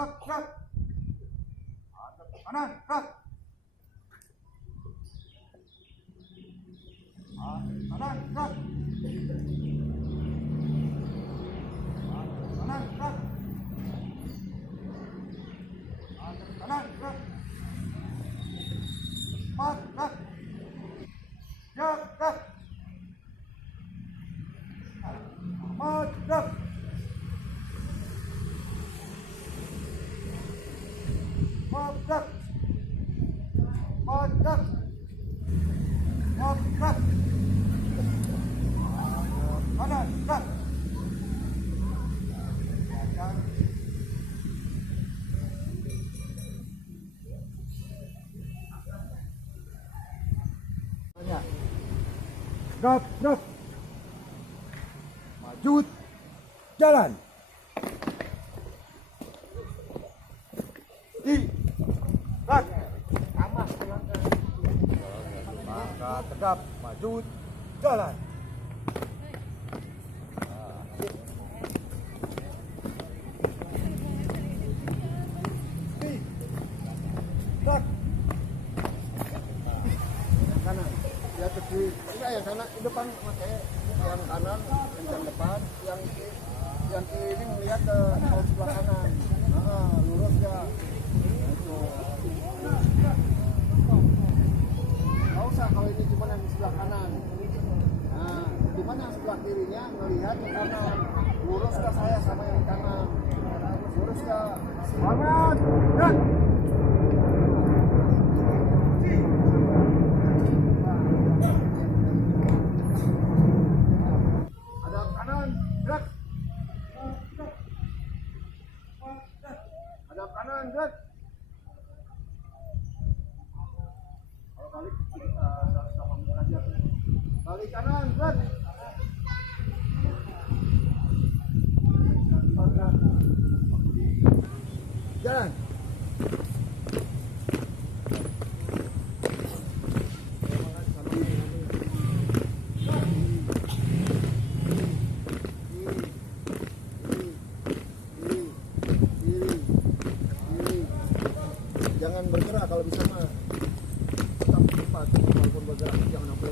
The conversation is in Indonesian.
gerak. Hadap kanan, gerak. Hadap kanan, gerak. Hadap kanan, gerak. Hadap kanan, gerak. Cepat, gerak. Siap, gerak. Amat, gerak. Mabrak, mabrak, mabrak, kanan, gerak. Gerak, gerak, maju, jalan. Gerak. Maka tegap, maju, jalan. Gerak. Kanan, ya ke kiri. Enggak yang kanan, di depan pakai yang kanan, yang depan, yang kiri melihat ke sebelah kanan. Nah, lurus ya. Itu. Nggak usah kalau ini cuma yang sebelah kanan. Nah, cuman yang sebelah kirinya melihat ke kanan. Lurus ke saya sama yang kanan. Lurus ke Semangat. Gerak. ada kanan, gerak. Ada kanan, gerak. Kalau balik, 180 derajat. Balik kanan, gerak. Jalan. Jangan bergerak kalau bisa mah tetap cepat walaupun bergerak jangan sampai